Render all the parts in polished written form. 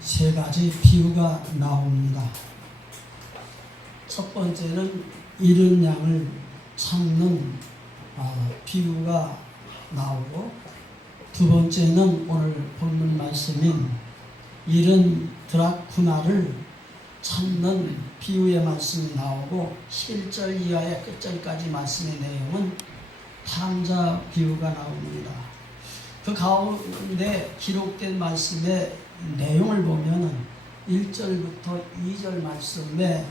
세 가지 비유가 나옵니다. 첫 번째는 잃은 양을 찾는 비유가 나오고, 두 번째는 오늘 본문 말씀인 잃은 드라쿠나를 찾는 비유의 말씀이 나오고, 11절 이하의 끝절까지 말씀의 내용은 탕자 비유가 나옵니다. 그 가운데 기록된 말씀의 내용을 보면은 1절부터 2절 말씀에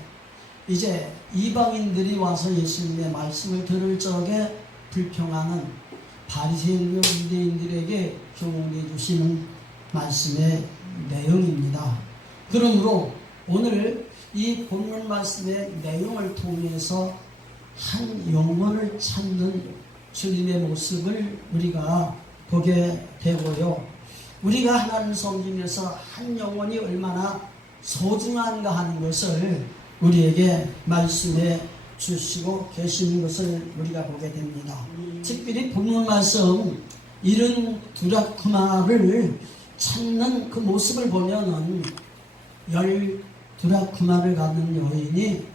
이제 이방인들이 와서 예수님의 말씀을 들을 적에 불평하는 바리새인과 유대인들에게 교훈해 주시는 말씀의 내용입니다. 그러므로 오늘 이 본문 말씀의 내용을 통해서 한 영혼을 찾는 주님의 모습을 우리가 보게 되고요. 우리가 하나님을 섬기면서 한 영혼이 얼마나 소중한가 하는 것을 우리에게 말씀해 주시고 계시는 것을 우리가 보게 됩니다. 특별히 본문 말씀 잃은 드라쿠마를 찾는 그 모습을 보면은 12드라쿠마를 갖는 여인이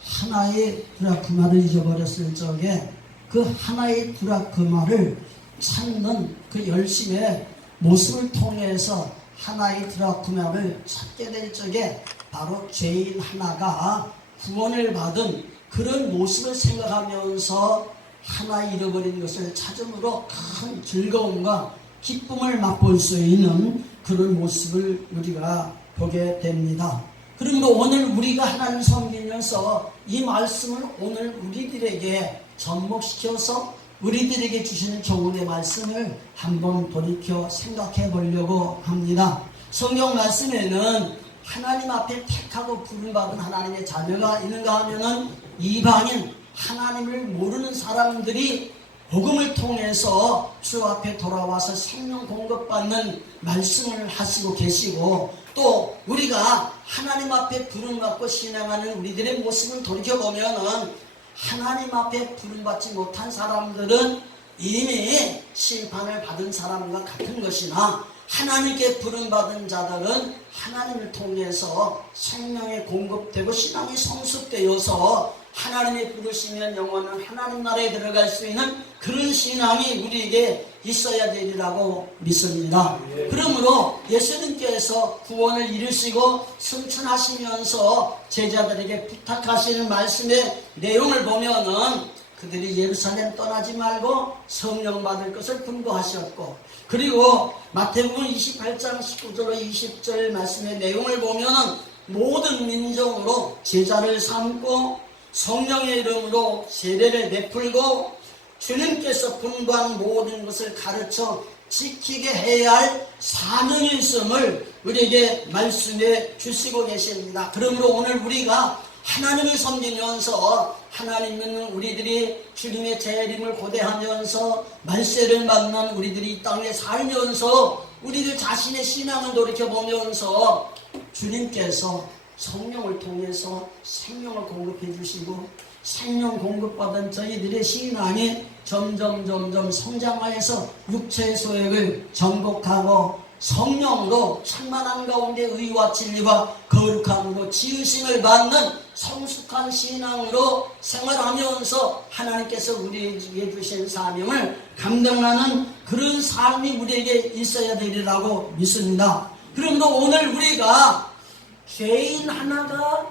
하나의 드라쿠마를 잊어버렸을 적에 그 하나의 드라쿠마를 찾는 그 열심의 모습을 통해서 하나의 드라쿠마를 찾게 될 적에 바로 죄인 하나가 구원을 받은 그런 모습을 생각하면서 하나 잃어버린 것을 찾음으로 큰 즐거움과 기쁨을 맛볼 수 있는 그런 모습을 우리가 보게 됩니다. 그러므로 오늘 우리가 하나님을 섬기면서 이 말씀을 오늘 우리들에게 접목시켜서 우리들에게 주시는 교훈의 말씀을 한번 돌이켜 생각해 보려고 합니다. 성경 말씀에는 하나님 앞에 택하고 부름받은 하나님의 자녀가 있는가 하면은 이방인 하나님을 모르는 사람들이 복음을 통해서 주 앞에 돌아와서 생명 공급받는 말씀을 하시고 계시고, 또 우리가 하나님 앞에 부름받고 신앙하는 우리들의 모습을 돌이켜보면은 하나님 앞에 부름받지 못한 사람들은 이미 심판을 받은 사람과 같은 것이나, 하나님께 부름받은 자들은 하나님을 통해서 생명에 공급되고 신앙이 성숙되어서 하나님이 부르시면 영원한 하나님 나라에 들어갈 수 있는 그런 신앙이 우리에게 있어야 되리라고 믿습니다. 그러므로 예수님께서 구원을 이루시고 승천하시면서 제자들에게 부탁하시는 말씀의 내용을 보면은 그들이 예루살렘 떠나지 말고 성령 받을 것을 분부하셨고, 그리고 마태복음 28장 19절로 20절 말씀의 내용을 보면은 모든 민족으로 제자를 삼고 성령의 이름으로 세례를 베풀고 주님께서 분부한 모든 것을 가르쳐 지키게 해야 할 사명이 있음을 우리에게 말씀해 주시고 계십니다. 그러므로 오늘 우리가 하나님을 섬기면서 하나님은 우리들이 주님의 재림을 고대하면서 말세를 만난 우리들이 이 땅에 살면서 우리들 자신의 신앙을 돌이켜보면서 주님께서 성령을 통해서 생명을 공급해 주시고, 생명 공급받은 저희들의 신앙이 점점 성장하여서 육체의 소욕을 정복하고 성령으로 충만한 가운데 의와 진리와 거룩함으로 지으심을 받는 성숙한 신앙으로 생활하면서 하나님께서 우리에게 주신 사명을 감당하는 그런 삶이 우리에게 있어야 되리라고 믿습니다. 그러므로 오늘 우리가 죄인 하나가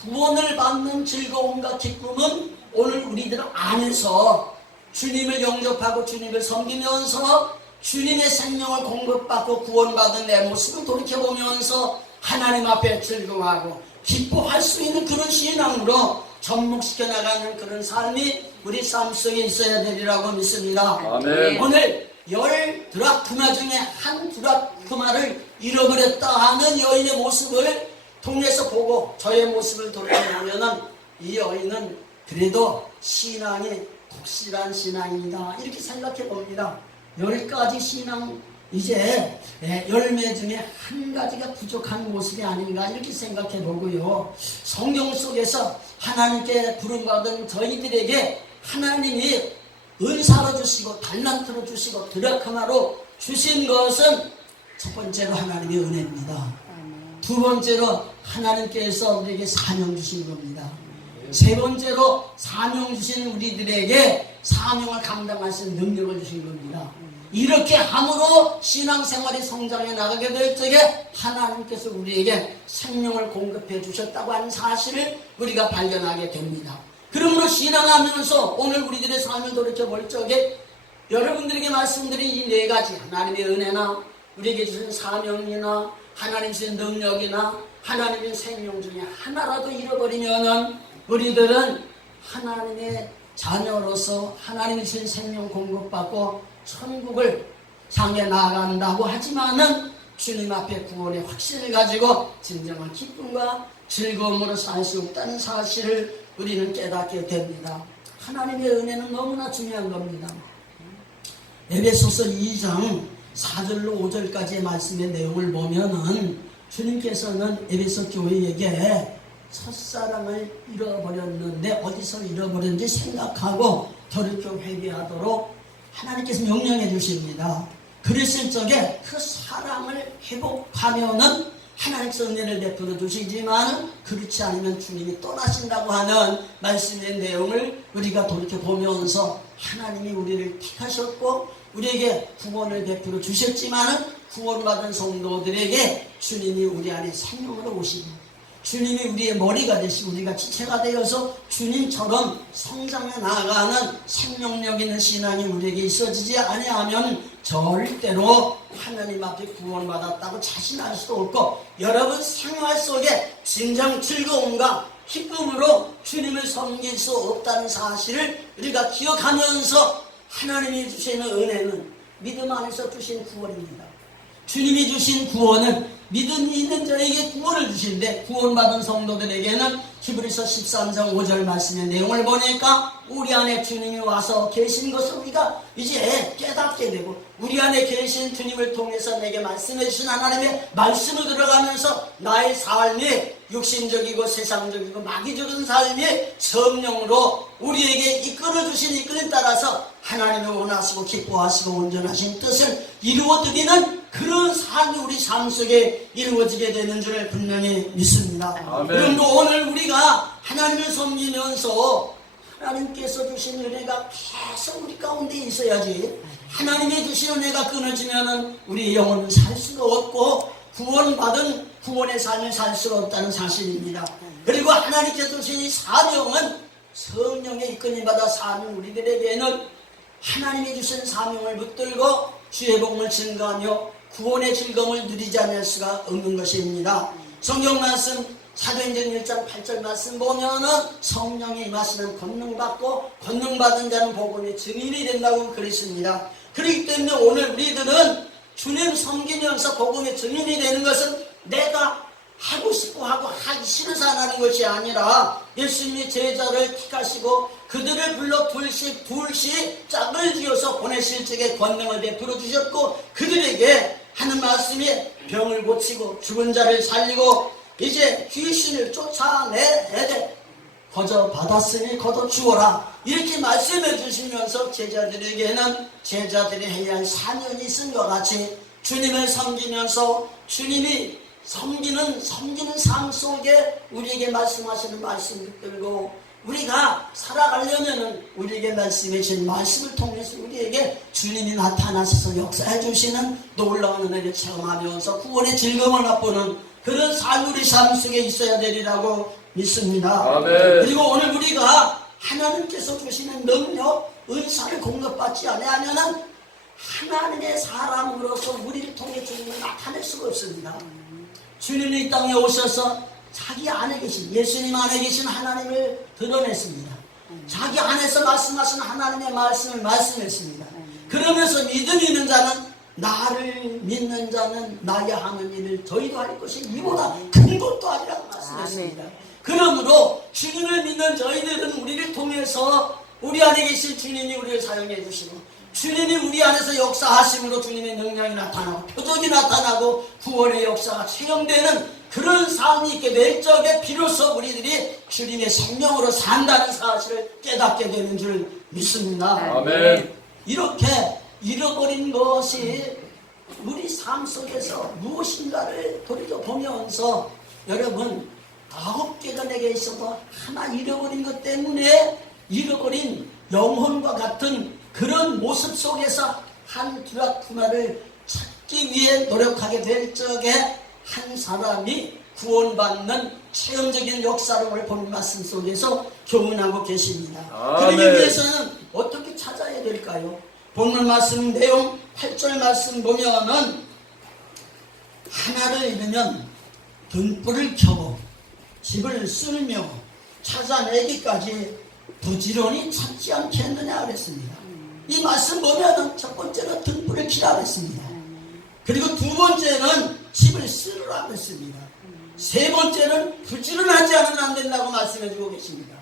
구원을 받는 즐거움과 기쁨은 오늘 우리들 안에서 주님을 영접하고 주님을 섬기면서 주님의 생명을 공급받고 구원받은 내 모습을 돌이켜보면서 하나님 앞에 즐거워하고 기뻐할 수 있는 그런 신앙으로 접목시켜 나가는 그런 삶이 우리 삶 속에 있어야 되리라고 믿습니다. 아멘. 오늘 10드라크마 중에 한 드라크마를 잃어버렸다 하는 여인의 모습을 통해서 보고 저의 모습을 돌아보면은 이 여인은 그래도 신앙이 독실한 신앙입니다. 이렇게 생각해 봅니다. 10가지 신앙, 이제 열매 중에 한 가지가 부족한 모습이 아닌가 이렇게 생각해 보고요. 성경 속에서 하나님께 부름받은 저희들에게 하나님이 은사로 주시고 달란트로 주시고 드라크마로 주신 것은 첫 번째로 하나님의 은혜입니다. 두 번째로 하나님께서 우리에게 사명 주신 겁니다. 세 번째로 사명 주신 우리들에게 사명을 감당할 수 있는 능력을 주신 겁니다. 이렇게 함으로 신앙생활이 성장해 나가게 될 적에 하나님께서 우리에게 생명을 공급해 주셨다고 하는 사실을 우리가 발견하게 됩니다. 그러므로 신앙하면서 오늘 우리들의 삶을 돌이켜볼 적에 여러분들에게 말씀드린 이 네 가지, 하나님의 은혜나 우리에게 주신 사명이나 하나님 주신 능력이나 하나님의 생명 중에 하나라도 잃어버리면은 우리들은 하나님의 자녀로서 하나님이 주신 생명 공급받고 천국을 향해 나아간다고 하지만은 주님 앞에 구원의 확신을 가지고 진정한 기쁨과 즐거움으로 살 수 없다는 사실을 우리는 깨닫게 됩니다. 하나님의 은혜는 너무나 중요한 겁니다. 에베소서 2장 4절로 5절까지의 말씀의 내용을 보면은 주님께서는 에베소 교회에게 첫사랑을 잃어버렸는데 어디서 잃어버렸는지 생각하고 돌이켜 회개하도록 하나님께서 명령해 주십니다. 그랬을 적에 그 사랑을 회복하면은 하나님께서 은혜를 베풀어 주시지만 그렇지 않으면 주님이 떠나신다고 하는 말씀의 내용을 우리가 돌이켜 보면서 하나님이 우리를 택하셨고 우리에게 구원을 베풀어 주셨지만 구원받은 성도들에게 주님이 우리 안에 생명으로 오시고 주님이 우리의 머리가 되시고 우리가 지체가 되어서 주님처럼 성장해 나아가는 생명력 있는 신앙이 우리에게 있어지지 아니하면 절대로 하나님 앞에 구원받았다고 자신할 수도 없고 여러분 생활 속에 진정 즐거움과 기쁨으로 주님을 섬길 수 없다는 사실을 우리가 기억하면서 하나님이 주시는 은혜는 믿음 안에서 주신 구원입니다. 주님이 주신 구원은 믿음이 있는 자에게 구원을 주시는데 구원받은 성도들에게는 히브리서 13장 5절 말씀의 내용을 보니까 우리 안에 주님이 와서 계신 것을 우리가 이제 깨닫게 되고 우리 안에 계신 주님을 통해서 내게 말씀해 주신 하나님의 말씀을 들어가면서 나의 삶이 육신적이고 세상적이고 마귀적인 삶이 성령으로 우리에게 이끌어주신 이끌림 따라서 하나님의 원하시고 기뻐하시고 온전하신 뜻을 이루어드리는 그런 삶이 우리 삶 속에 이루어지게 되는 줄을 분명히 믿습니다. 그런데 오늘 우리가 하나님을 섬기면서 하나님께서 주신 은혜가 계속 우리 가운데 있어야지 하나님의 주신 은혜가 끊어지면 우리 영혼은 살 수가 없고 구원받은 구원의 삶을 살 수가 없다는 사실입니다. 그리고 하나님께서 주신 이 사명은 성령의 이끌림 받아 사는 우리들에게는 하나님이 주신 사명을 붙들고 주의 복음을 증거하며 구원의 즐거움을 누리지 않을 수가 없는 것입니다. 성경 말씀 사도행전 1장 8절 말씀 보면은 성령이 임하시는 권능받고 권능받은 자는 복음의 증인이 된다고 그랬습니다. 그렇기 때문에 오늘 우리들은 주님 섬기면서 복음의 증인이 되는 것은 내가 하고 싶고 하고 하기 싫어서 안 하는 것이 아니라 예수님이 제자를 택하시고 그들을 불러 둘씩 짝을 지어서 보내실 적에 권능을 베풀어 주셨고 그들에게 하는 말씀이 병을 고치고 죽은 자를 살리고 이제 귀신을 쫓아내야 돼. 거저 받았으니 거둬 주어라. 이렇게 말씀해 주시면서 제자들에게는 제자들이 해야 할 사명이 있은 것 같이 주님을 섬기면서 주님이 섬기는 삶 속에 우리에게 말씀하시는 말씀을 들고 우리가 살아가려면 우리에게 말씀해 주신 말씀을 통해서 우리에게 주님이 나타나셔서 역사해 주시는 놀라운 은혜를 체험하면서 구원의 즐거움을 맛보는 그런 삶 우리 삶 속에 있어야 되리라고 믿습니다. 아멘. 그리고 오늘 우리가 하나님께서 주시는 능력, 은사를 공급받지 않으면 하나님의 사람으로서 우리를 통해 주님을 나타낼 수가 없습니다. 주님이 이 땅에 오셔서 자기 안에 계신 예수님 안에 계신 하나님을 드러냈습니다. 자기 안에서 말씀하신 하나님의 말씀을 말씀했습니다. 그러면서 믿음 있는 자는 나를 믿는 자는 나야 하는 일을 저희도 할 것이 이보다 큰 것도 아니라고 말씀했습니다. 그러므로 주님을 믿는 저희들은 우리를 통해서 우리 안에 계신 주님이 우리를 사용해 주시고 주님이 우리 안에서 역사하심으로 주님의 능력이 나타나고 표적이 나타나고 구원의 역사가 체험되는 그런 삶이 있게 될 적에 비로소 우리들이 주님의 생명으로 산다는 사실을 깨닫게 되는 줄 믿습니다. 아멘. 이렇게 잃어버린 것이 우리 삶 속에서 무엇인가를 돌이켜보면서 여러분 9개가 내게 있어도 하나 잃어버린 것 때문에 잃어버린 영혼과 같은 그런 모습 속에서 한 드라크마를 찾기 위해 노력하게 될 적에 한 사람이 구원받는 체험적인 역사를 오늘 본 말씀 속에서 교훈하고 계십니다. 그러기 위해서는 어떻게 찾아야 될까요? 본문 말씀 내용 8절 말씀 보면은 하나를 잃으면 등불을 켜고 집을 쓸며 찾아내기까지 부지런히 찾지 않겠느냐 그랬습니다. 이 말씀 보면은 첫 번째는 등불을 켜라 그랬습니다. 그리고 두 번째는 집을 쓰라 그랬습니다. 세 번째는 부지런하지 않으면 안 된다고 말씀해 주고 계십니다.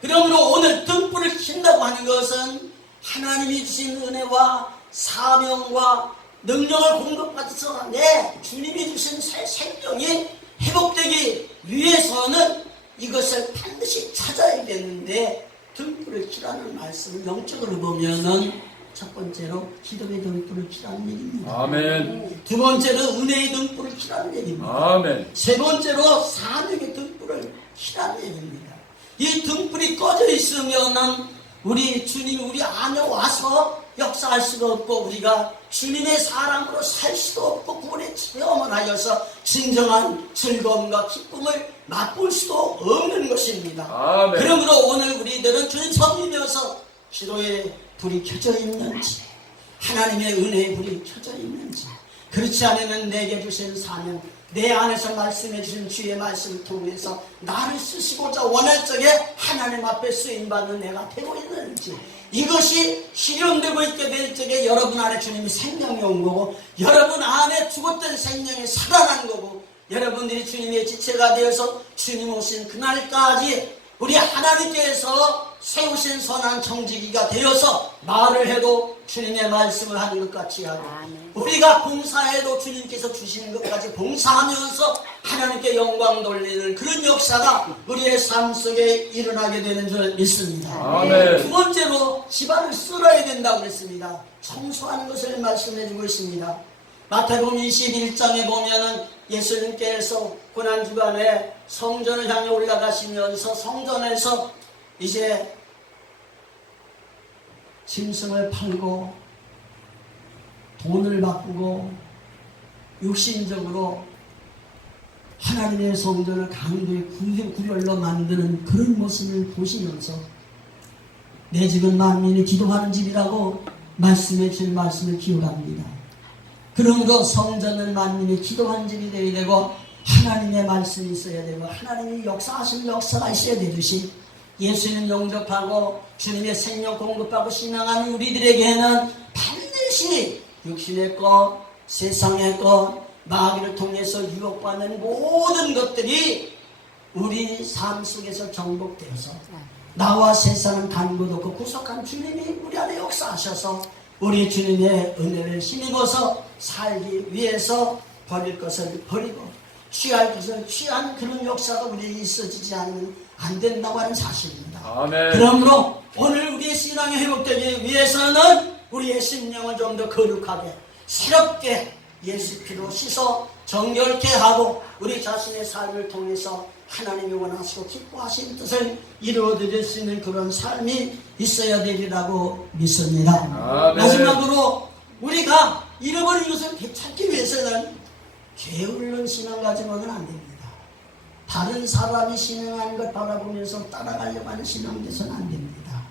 그러므로 오늘 등불을 킨다고 하는 것은 하나님이 주신 은혜와 사명과 능력을 공급받아서 내 주님이 주신 새 생명이 회복되기 위해서는 이것을 반드시 찾아야겠는데 등불을 켜라는 말씀을 영적으로 보면은 첫 번째로 기도의 등불을 켜라는 얘기입니다. 아멘. 두 번째로 은혜의 등불을 켜라는 얘기입니다. 아멘. 세 번째로 사명의 등불을 켜라는 얘기입니다. 이 등불이 꺼져 있으면은 우리 주님이 우리 안에 와서 역사할 수도 없고 우리가 주님의 사람으로 살 수도 없고 구원의 체험을 하여서 진정한 즐거움과 기쁨을 맛볼 수도 없는 것입니다. 아멘. 그러므로 오늘 우리들은 주님 섬기면서 기도의 불이 켜져 있는지 하나님의 은혜의 불이 켜져 있는지 그렇지 않으면 내게 주신 사명 내 안에서 말씀해 주신 주의 말씀을 통해서 나를 쓰시고자 원할 적에 하나님 앞에 쓰임받는 내가 되고 있는지 이것이 실현되고 있게 될 적에 여러분 안에 주님이 생명이 온 거고 여러분 안에 죽었던 생명이 살아난 거고 여러분들이 주님의 지체가 되어서 주님 오신 그날까지 우리 하나님께서 세우신 선한 청지기가 되어서 말을 해도 주님의 말씀을 하는 것 같이 하고 우리가 봉사해도 주님께서 주시는 것까지 봉사하면서 하나님께 영광 돌리는 그런 역사가 우리의 삶 속에 일어나게 되는 줄 믿습니다. 아멘. 두 번째로 집안을 쓸어야 된다고 그랬습니다. 청소하는 것을 말씀해주고 있습니다. 마태복음 21장에 보면은 예수님께서 고난주간에 성전을 향해 올라가시면서 성전에서 이제 짐승을 팔고 돈을 바꾸고 육신적으로 하나님의 성전을 강도의 구별로 만드는 그런 모습을 보시면서 내 집은 만민이 기도하는 집이라고 말씀해 주신 말씀을 기억합니다. 그러므로 성전은 만민이 기도하는 집이 되어야 되고 하나님의 말씀이 있어야 되고 하나님이 역사하시는 역사가 있어야 되듯이 예수님 영접하고 주님의 생명 공급하고 신앙하는 우리들에게는 반드시 육신의 것, 세상의 것, 마귀를 통해서 유혹받는 모든 것들이 우리 삶 속에서 정복되어서 나와 세상은 간 것 없고 구속한 주님이 우리 안에 역사하셔서 우리 주님의 은혜를 힘입어서 살기 위해서 버릴 것을 버리고 취할 것을 취한 그런 역사가 우리에게 있어지지 않으면 안 된다고 하는 사실입니다. 아멘. 그러므로 오늘 우리의 신앙이 회복되기 위해서는 우리의 심령을 좀 더 거룩하게 새롭게 예수 피로 씻어 정결케 하고 우리 자신의 삶을 통해서 하나님이 원하시고 기뻐하신 뜻을 이루어드릴 수 있는 그런 삶이 있어야 되리라고 믿습니다. 아멘. 마지막으로 우리가 잃어버린 것을 되찾기 위해서는 게으른 신앙 가지고는 안 됩니다. 다른 사람이 신앙하는 걸 바라보면서 따라가려고 하는 신앙 돼서는 안 됩니다.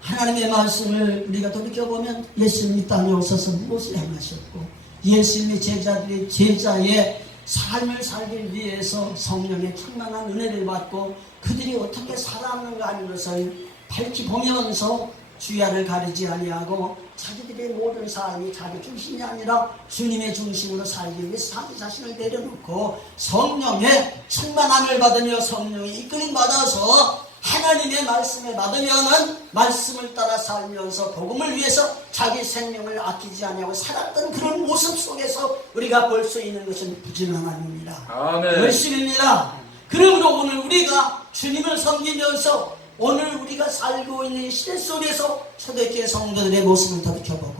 하나님의 말씀을 우리가 돌이켜보면 예수님이 땅에 오셔서 무엇을 행하셨고 예수님의 제자들이 제자의 삶을 살기 위해서 성령의 충만한 은혜를 받고 그들이 어떻게 살아가는가 하는 것을 밝히 보면서 주야를 가리지 아니하고 자기들의 모든 삶이 자기 중심이 아니라 주님의 중심으로 살기 위해서 자기 자신을 내려놓고 성령의 충만함을 받으며 성령의 이끌림 받아서 하나님의 말씀을 받으면은 말씀을 따라 살면서 복음을 위해서 자기 생명을 아끼지 아니하고 살았던 그런 모습 속에서 우리가 볼 수 있는 것은 부지런함입니다. 아멘. 열심입니다. 그러므로 오늘 우리가 주님을 섬기면서 오늘 우리가 살고 있는 시대 속에서 초대교회 성도들의 모습을 돌이켜보고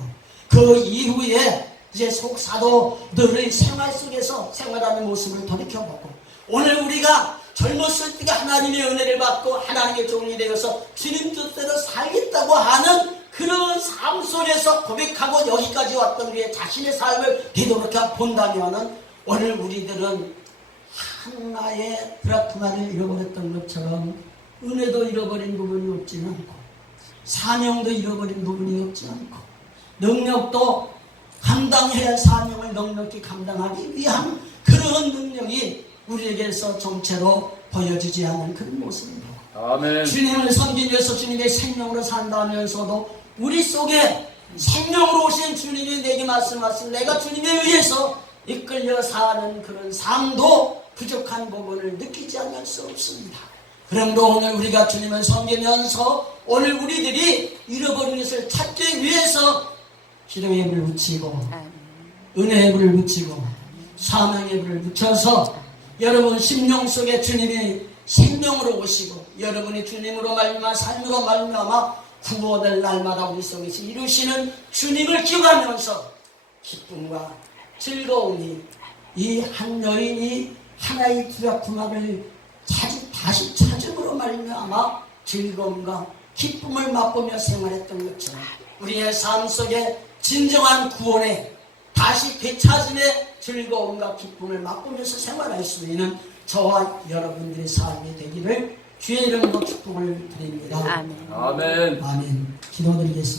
그 이후에 이제 속사도들의 생활 속에서 생활하는 모습을 돌이켜보고 오늘 우리가 젊었을 때 하나님의 은혜를 받고 하나님의 종이 되어서 주님 뜻대로 살겠다고 하는 그런 삶 속에서 고백하고 여기까지 왔던 우리의 자신의 삶을 되돌아가 본다면 오늘 우리들은 하나의 드라크마를 잃어버렸던 것처럼 은혜도 잃어버린 부분이 없지는 않고 사명도 잃어버린 부분이 없지 않고 능력도 감당해야 할 사명을 넉넉히 감당하기 위한 그런 능력이 우리에게서 정체로 보여지지 않는 그런 모습입니다. 아멘. 주님을 섬기기 위해서 주님의 생명으로 산다면서도 우리 속에 생명으로 오신 주님이 내게 말씀하신 내가 주님에 의해서 이끌려 사는 그런 삶도 부족한 부분을 느끼지 않을 수 없습니다. 그러므로 오늘 우리가 주님을 섬기면서 오늘 우리들이 잃어버린 것을 찾기 위해서 기도의 불을 붙이고 은혜의 불을 붙이고 사명의 불을 붙여서 여러분 심령 속에 주님이 생명으로 오시고 여러분이 주님으로 말미암아 삶으로 말미암아 구원을 날마다 우리 속에서 이루시는 주님을 기억하면서 기쁨과 즐거움이 이 한 여인이 하나의 드라크마를 다시 찾음으로 말미암아 즐거움과 기쁨을 맛보며 생활했던 것처럼 우리의 삶 속에 진정한 구원에 다시 되찾음의 즐거움과 기쁨을 맛보면서 생활할 수 있는 저와 여러분들의 삶이 되기를 주의 이름으로 축복을 드립니다. 아멘. 아멘. 아멘. 기도드리겠습니다.